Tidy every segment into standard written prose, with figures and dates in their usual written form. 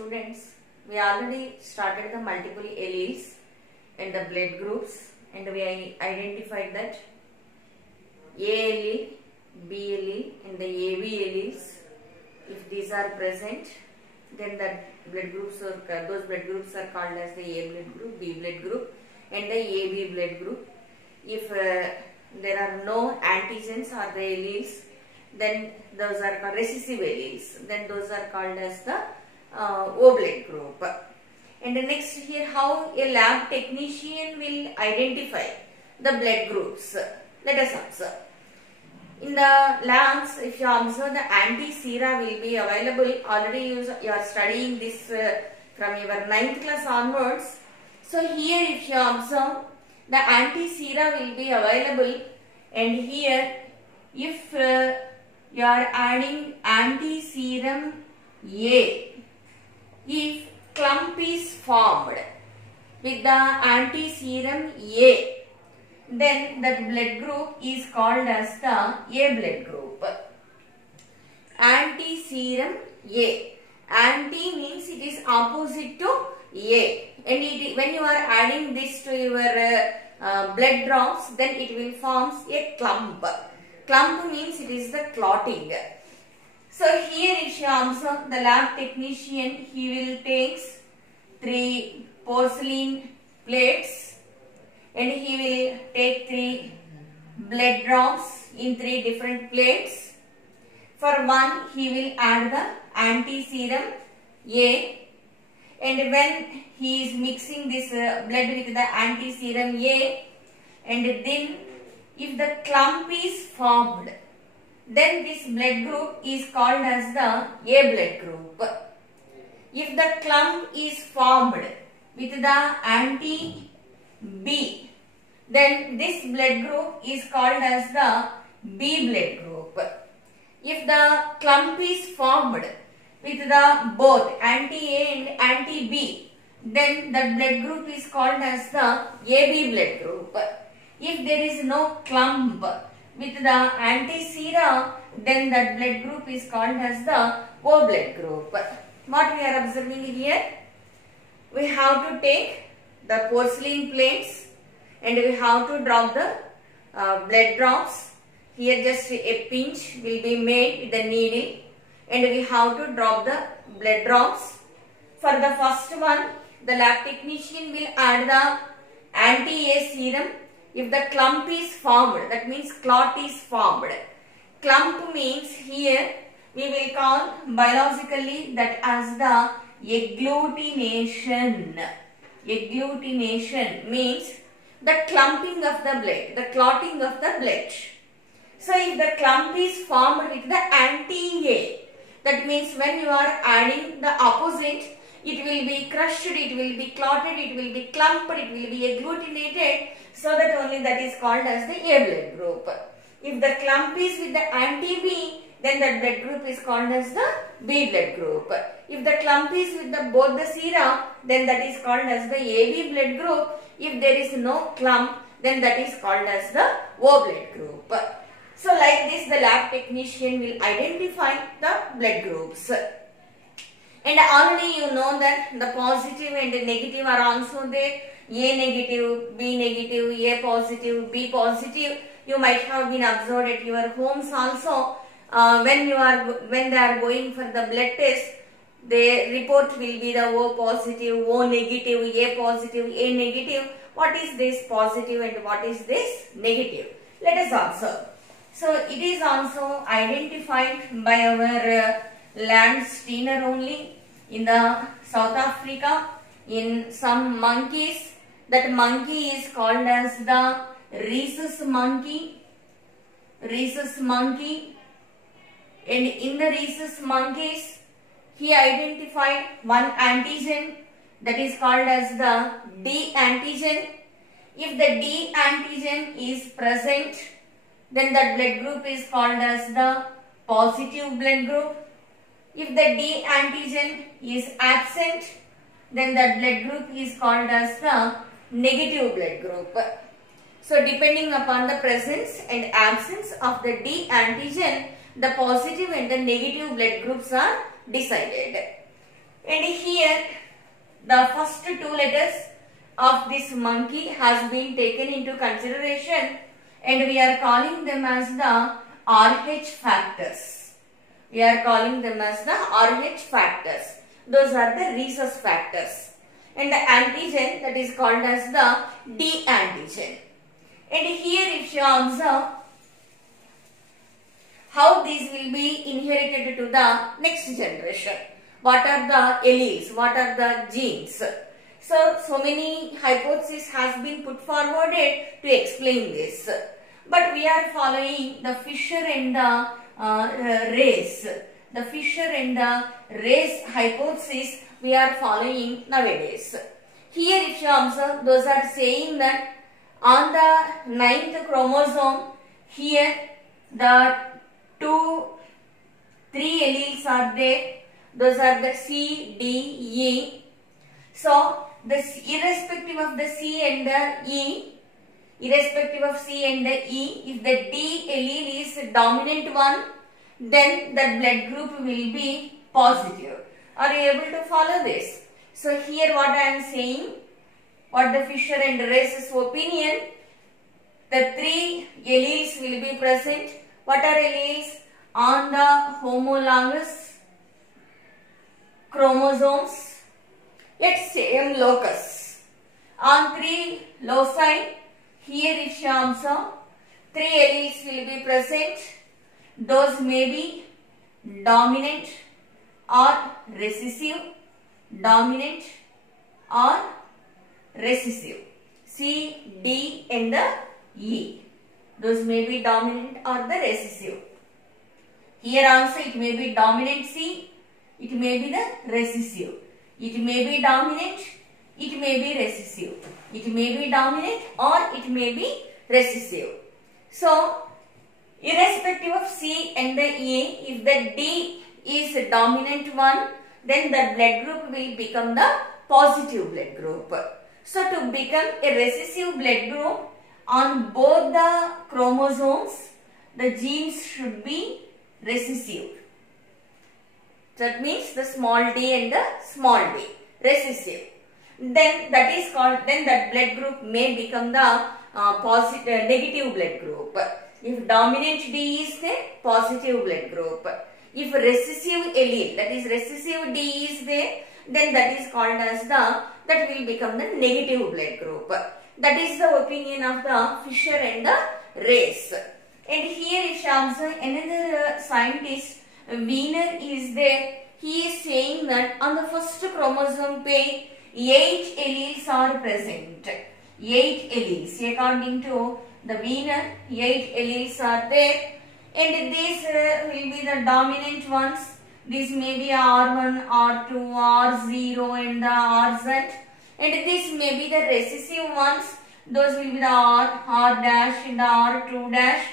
Students, we already started the multiple alleles and the blood groups, and we identified that A allele, B allele and the AB alleles. If these are present, then the blood groups or those blood groups are called as the A blood group, B blood group and the AB blood group. If there are no antigens or the alleles, then those are called recessive alleles. Then those are called as the O blood group. And next here, how a lab technician will identify the blood groups. Let us observe. In the labs, if you observe, the anti-sera will be available. Already you are studying this from your 9th class onwards. So here if you observe, the anti-sera will be available, and here if you are adding anti-serum A, if clump is formed with the anti-serum A, then that blood group is called as the A blood group. Anti-serum A. Anti means it is opposite to A, and when you are adding this to your blood drops, then it will form a clump. Clump means it is the clotting. So here if you observe, the lab technician, he will take 3 porcelain plates and he will take 3 blood drops in 3 different plates. For one, he will add the anti-serum A, and when he is mixing this blood with the anti-serum A, and then if the clump is formed, then this blood group is called as the A blood group. If the clump is formed with the anti-B, then this blood group is called as the B blood group. If the clump is formed with the both anti-A and anti-B, then the blood group is called as the AB blood group. If there is no clump with the anti-sera, then that blood group is called as the O blood group. What we are observing here? We have to take the porcelain plates and we have to drop the blood drops. Here just a pinch will be made with the needle, and we have to drop the blood drops. For the first one, the lab technician will add the anti-A serum. If the clump is formed, that means clot is formed. Clump means here we will call biologically that as the agglutination. Agglutination means the clumping of the blood, the clotting of the blood. So if the clump is formed with the anti-A, that means when you are adding the opposite, it will be crushed, it will be clotted, it will be clumped, it will be agglutinated, so that only that is called as the A blood group. If the clump is with the anti-B, then that blood group is called as the B blood group. If the clump is with both the sera, then that is called as the AB blood group. If there is no clump, then that is called as the O blood group. So like this, the lab technician will identify the blood groups. And already you know that the positive and negative are also there. A negative, B negative, A positive, B positive. You might have been observed at your homes also. When they are going for the blood test, the report will be the O positive, O negative, A positive, A negative. What is this positive and what is this negative? Let us observe. So it is also identified by our Landsteiner only in the South Africa. In some monkeys, that monkey is called as the rhesus monkey. Rhesus monkey. And in the rhesus monkeys, he identified one antigen that is called as the D antigen. If the D antigen is present, then that blood group is called as the positive blood group. If the D antigen is absent, then that blood group is called as the negative blood group. So depending upon the presence and absence of the D antigen, the positive and the negative blood groups are decided. And here letters of this monkey has been taken into consideration, and we are calling them as the RH factors. We are calling them as the RH factors. Those are the rhesus factors. And the antigen, that is called as the D antigen. And here if you observe how these will be inherited to the next generation. What are the alleles? What are the genes? So many hypotheses has been put forwarded to explain this. But we are following the Fisher and the Race. The Fisher and the Race hypothesis we are following nowadays. Here if you observe, those are saying that on the 9th chromosome, here the 3 alleles are there. Those are the C, D, E. So, irrespective of the C and the E, if the D allele is dominant one, then the blood group will be positive. Are you able to follow this? So, here what I am saying, what the Fisher and Race's opinion, the 3 alleles will be present. What are alleles? On the homologous chromosomes at same locus. On 3 loci, here if you observe, 3 alleles will be present. Those may be dominant or recessive. Dominant or recessive. C, D and the E. Those may be dominant or the recessive. Here also it may be dominant C, it may be the recessive. It may be dominant, it may be recessive. It may be dominant or it may be recessive. So, irrespective of C and the E, if the D is a dominant one, then the blood group will become the positive blood group. So, to become a recessive blood group, on both the chromosomes, the genes should be recessive. That means the small d and the small d, recessive. Then that is called, then that blood group may become the negative blood group. If dominant D is there, positive blood group. If recessive allele, that is recessive D is there, then that is called as that will become the negative blood group. That is the opinion of the Fisher and the Race. And here is another scientist, Wiener is there. He is saying that on the first chromosome pair, 8 alleles are present. 8 alleles. According to the Wiener, 8 alleles are there. And these will be the dominant ones. These may be R1, R2, R0 and the RZ. And these may be the recessive ones. Those will be the R dash and the R2 dash.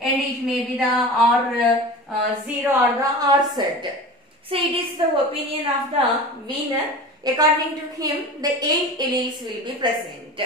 And it may be the R0 or the RZ. So it is the opinion of the Wiener. According to him, the 8 alleles will be present.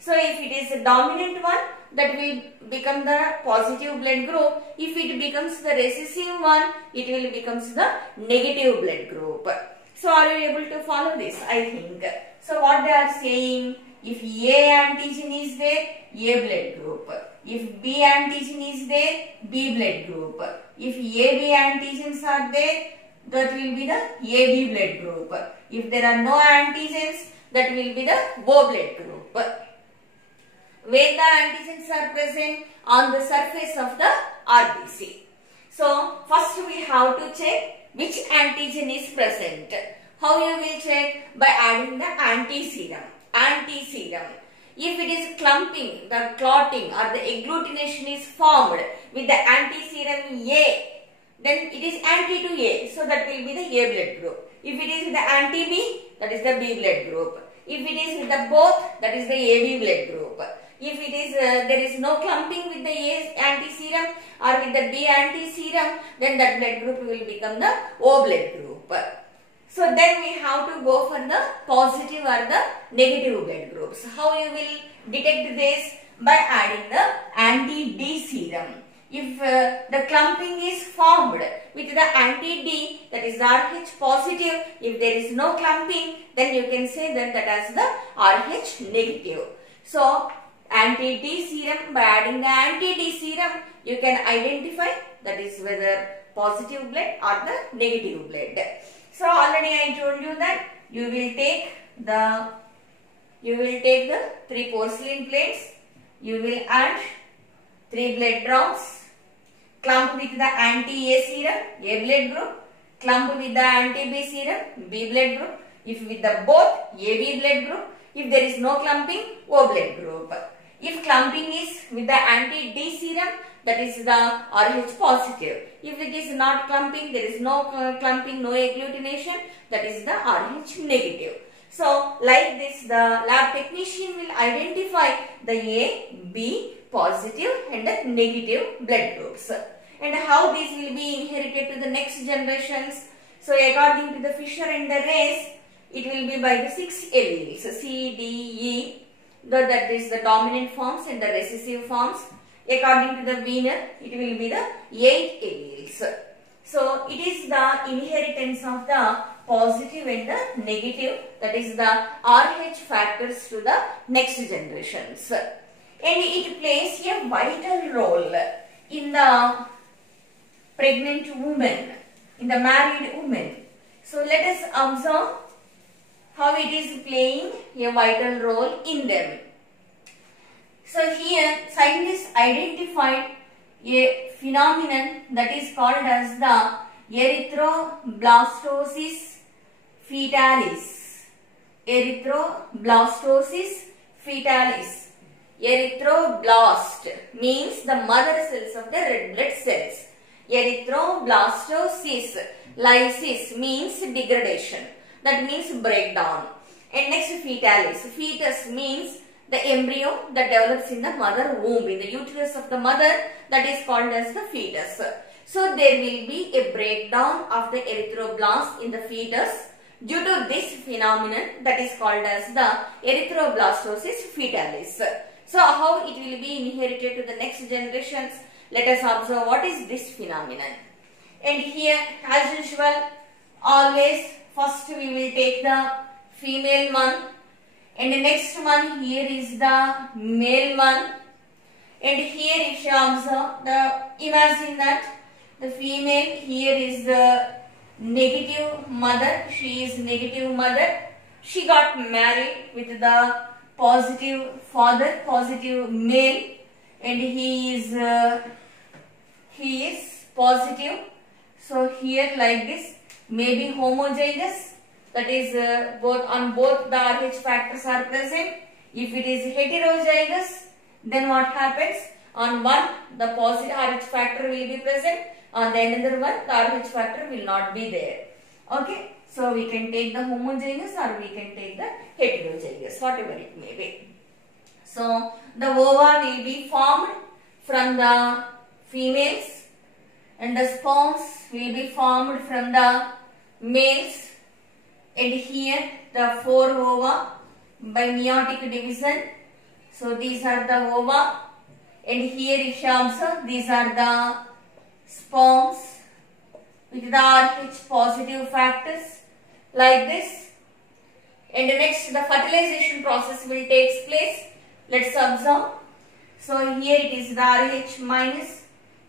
So if it is a dominant one, that will become the positive blood group. If it becomes the recessive one, it will becomes the negative blood group. So are you able to follow this? I think. So what they are saying, if A antigen is there, A blood group. If B antigen is there, B blood group. If AB antigens are there, that will be the AB blood group. If there are no antigens, that will be the O blood group. Where the antigens are present on the surface of the RBC. So, first we have to check which antigen is present. How you will check? By adding the antiserum. Antiserum. If it is clumping, the clotting or the agglutination is formed with the antiserum A, then it is anti to A. So, that will be the A blood group. If it is with the anti-B, that is the B blood group. If it is with the both, that is the AB blood group. If it is there is no clumping with the A antiserum or with the B antiserum, then that blood group will become the O blood group. So then we have to go for the positive or the negative blood groups. How you will detect this? By adding the anti-D serum. If the clumping is formed with the anti-D, that is the RH positive. If there is no clumping, then you can say that that as the RH negative. So, anti-D serum, by adding the anti-D serum, you can identify that is whether positive blood or the negative blood. So, already I told you that you will take the 3 porcelain plates, you will add 3 blood drops, clump with the anti-A serum, A blood group, clump with the anti-B serum, B blood group. If with the both, AB blood group. If there is no clumping, O blood group. If clumping is with the anti-D serum, that is the RH positive. If it is not clumping, there is no clumping, no agglutination, that is the RH negative. So, like this, the lab technician will identify the A, B positive and the negative blood groups. And how these will be inherited to the next generations. So, according to the Fisher and the race, it will be by the 6 alleles, C, D, E. That is the dominant forms and the recessive forms. According to the Wiener, it will be the 8 alleles. So, it is the inheritance of the positive and the negative, that is the RH factors to the next generations. And it plays a vital role in the pregnant woman, in the married woman. So, let us observe how it is playing a vital role in them. So, here scientists identified a phenomenon that is called as the erythroblastosis fetalis. Erythroblastosis fetalis. Erythroblast means the mother cells of the red blood cells. Erythroblastosis, lysis means degradation. That means breakdown. And next fetalis. Fetus means the embryo that develops in the mother womb, in the uterus of the mother, that is called as the fetus. So there will be a breakdown of the erythroblast in the fetus due to this phenomenon that is called as the erythroblastosis fetalis. So how it will be inherited to the next generations? Let us observe what is this phenomenon. And here, as usual, always first we will take the female one, and the next one here is the male one. And here if you observe, imagine that the female here is the negative mother, she is negative mother. She got married with the positive father, positive male, and he is positive. So here like this, maybe homozygous, that is both the RH factors are present. If it is heterozygous, then what happens? On one, the positive RH factor will be present. On the another one, the RH factor will not be there. Okay. So we can take the homozygous or we can take the heterozygous, whatever it may be. So the ova will be formed from the females and the sperms will be formed from the males. And here the 4 ova by meiotic division. So these are the ova. And here if you observe, these are the sperms with the RH positive factors. Like this. And next the fertilization process will take place. Let's observe. So here it is the RH minus,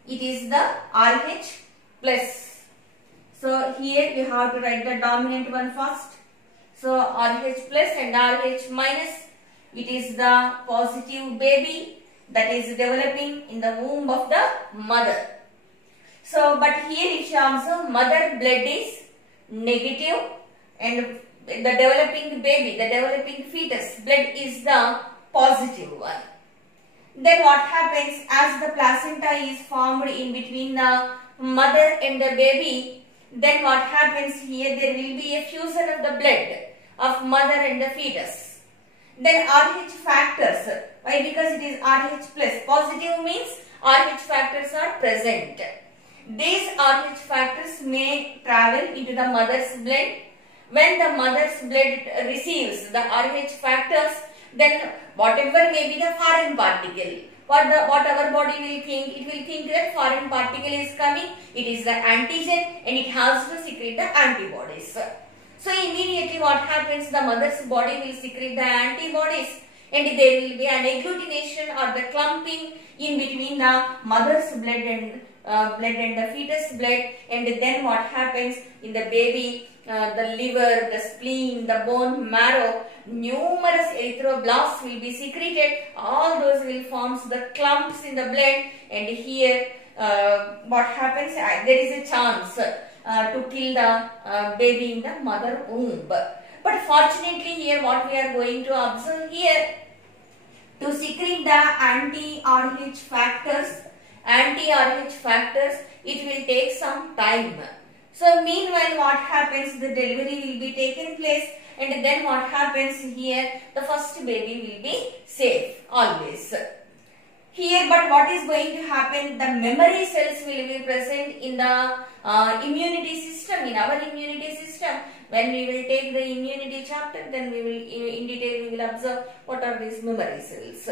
it is the RH plus. So here you have to write the dominant one first. So RH plus and RH minus, it is the positive baby that is developing in the womb of the mother. So but here if you observe, mother blood is negative. And the developing baby, the developing fetus blood is the positive one. Then what happens, as the placenta is formed in between the mother and the baby, then what happens here, there will be a fusion of the blood of mother and the fetus. Then RH factors, why? Because it is RH plus, positive means RH factors are present. These RH factors may travel into the mother's blood. When the mother's blood receives the RH factors, then whatever may be the foreign particle, what our body will think? It will think that foreign particle is coming. It is the antigen and it has to secrete the antibodies. So immediately what happens? The mother's body will secrete the antibodies and there will be an agglutination or the clumping in between the mother's blood and the fetus blood, and then what happens in the baby? The liver, the spleen, the bone marrow, numerous erythroblasts will be secreted. All those will form the clumps in the blood, and here what happens? There is a chance to kill the baby in the mother womb. But fortunately here what we are going to observe here, to secrete the anti-RH factors, it will take some time. So meanwhile what happens? The delivery will be taken place, and then what happens here? The first baby will be safe always. Here, but what is going to happen? The memory cells will be present in the immunity system, in our immunity system. When we will take the immunity chapter, then we will in detail we will observe what are these memory cells.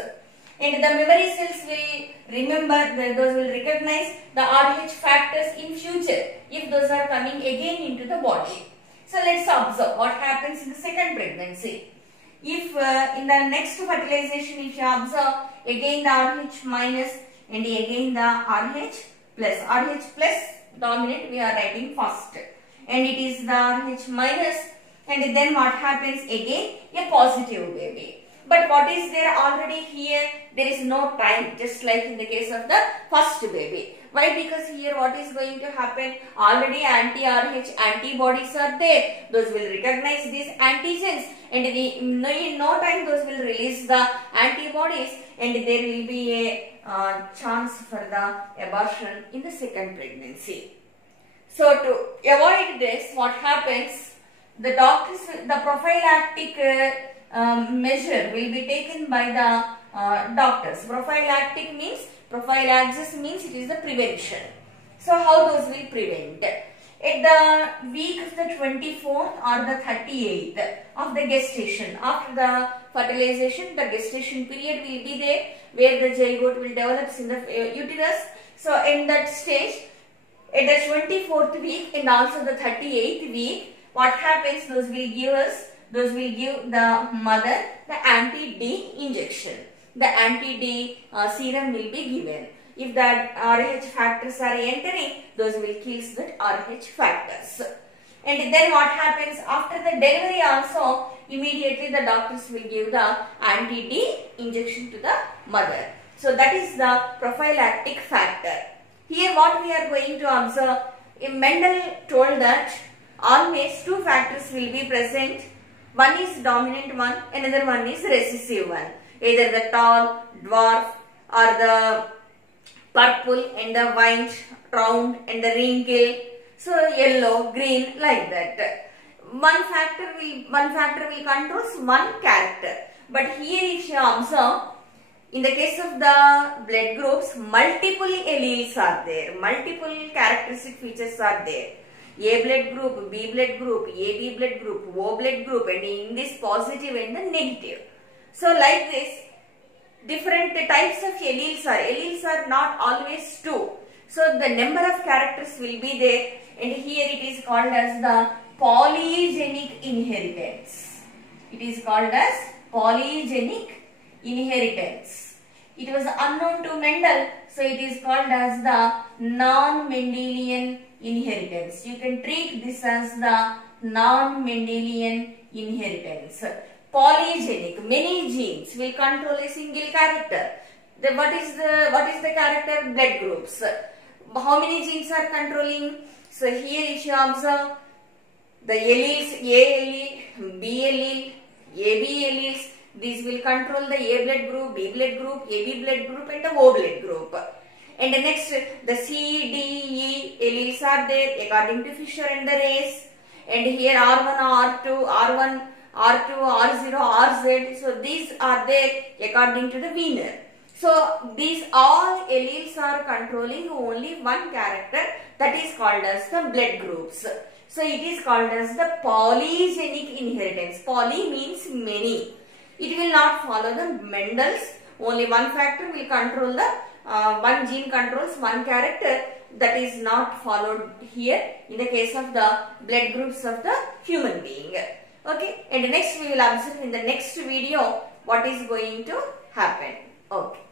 And the memory cells will remember, those will recognize the RH factors in future if those are coming again into the body. So let's observe what happens in the second pregnancy. If in the next fertilization, if you observe again the RH minus and again the RH plus dominant we are writing first, and it is the RH minus, and then what happens? Again a positive baby. But what is there already here? There is no time, just like in the case of the first baby. Why? Because here what is going to happen? Already anti-RH antibodies are there. Those will recognize these antigens, and in no time those will release the antibodies, and there will be a chance for the abortion in the second pregnancy. So to avoid this, what happens? The doctors, the prophylactic measure will be taken by the doctors. Prophylactic means, prophylaxis means it is the prevention. So how those will prevent? At the week of the 24th or the 38th of the gestation, after the fertilization, the gestation period will be there where the zygote will develop in the uterus. So in that stage, at the 24th week and also the 38th week, what happens? Those will give the mother the anti-D injection. The anti-D serum will be given. If that RH factors are entering, those will kill that RH factors. And then what happens after the delivery also? Immediately the doctors will give the anti-D injection to the mother. So that is the prophylactic factor. Here what we are going to observe, Mendel told that always two factors will be present. One is dominant one, another one is recessive one. Either the tall, dwarf, or the purple and the white, round and the wrinkle. So yellow, green, like that. One factor will control one character. But here if you observe, in the case of the blood groups, multiple alleles are there. Multiple characteristic features are there. A blood group, B blood group, AB blood group, O blood group, and in this positive and the negative. So like this, different types of alleles are not always two. So the number of characters will be there, and here it is called as the polygenic inheritance. It is called as polygenic inheritance. It was unknown to Mendel, so it is called as the non-Mendelian inheritance. You can treat this as the non-Mendelian inheritance. Polygenic, many genes will control a single character. What is the character? Blood groups. How many genes are controlling? So here if you observe the alleles, A allele, B allele, AB alleles, these will control the A blood group, B blood group, AB blood group, and the O blood group. And next, the C, D, E alleles are there according to Fisher and the race. And here R1, R2, R1, R2, R0, RZ. So these are there according to the Wiener. So these all alleles are controlling only one character, that is called as the blood groups. So it is called as the polygenic inheritance. Poly means many. It will not follow the Mendel's Only one factor will control the, one gene controls one character. That is not followed here in the case of the blood groups of the human being. Okay, and next we will observe in the next video what is going to happen. Okay.